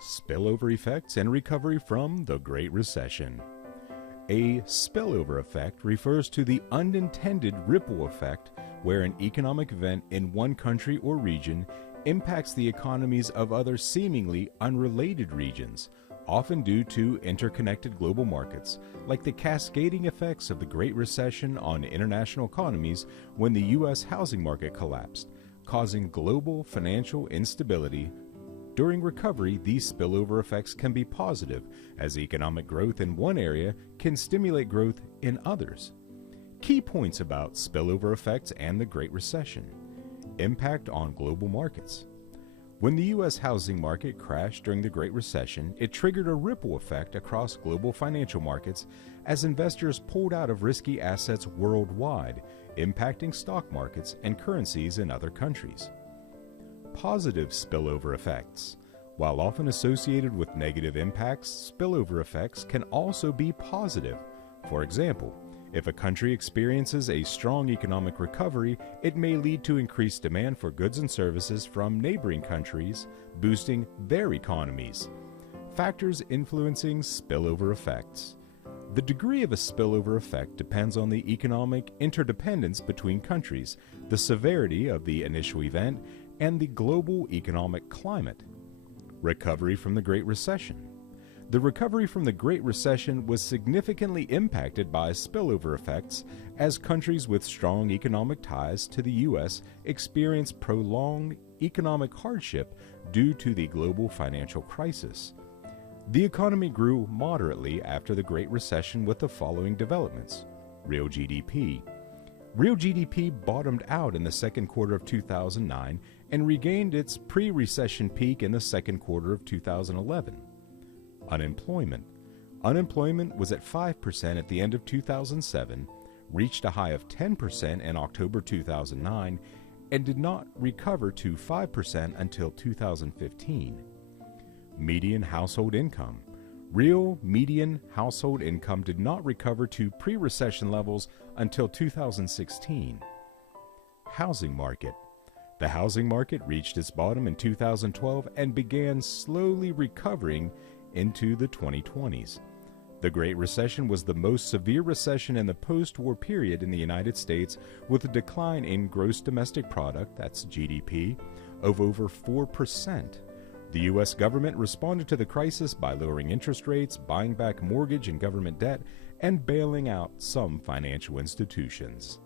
Spillover effects and recovery from the Great Recession. A spillover effect refers to the unintended ripple effect where an economic event in one country or region impacts the economies of other seemingly unrelated regions, often due to interconnected global markets, like the cascading effects of the Great Recession on international economies when the U.S. housing market collapsed, causing global financial instability. During recovery, these spillover effects can be positive, as economic growth in one area can stimulate growth in others. Key points about spillover effects and the Great Recession. Impact on global markets. When the U.S. housing market crashed during the Great Recession, it triggered a ripple effect across global financial markets as investors pulled out of risky assets worldwide, impacting stock markets and currencies in other countries. Positive spillover effects. While often associated with negative impacts, spillover effects can also be positive. For example, if a country experiences a strong economic recovery, it may lead to increased demand for goods and services from neighboring countries, boosting their economies. Factors influencing spillover effects. The degree of a spillover effect depends on the economic interdependence between countries, the severity of the initial event, and the global economic climate. Recovery from the Great Recession. The recovery from the Great Recession was significantly impacted by spillover effects as countries with strong economic ties to the U.S. experienced prolonged economic hardship due to the global financial crisis. The economy grew moderately after the Great Recession with the following developments. Real GDP. Real GDP bottomed out in the second quarter of 2009 and regained its pre-recession peak in the second quarter of 2011. Unemployment. Unemployment was at 5% at the end of 2007, reached a high of 10% in October 2009, and did not recover to 5% until 2015. Median household income. Real median household income did not recover to pre-recession levels until 2016. Housing market. The housing market reached its bottom in 2012 and began slowly recovering into the 2020s. The Great Recession was the most severe recession in the post-war period in the United States, with a decline in gross domestic product, that's GDP, of over 4%. The U.S. government responded to the crisis by lowering interest rates, buying back mortgage and government debt, and bailing out some financial institutions.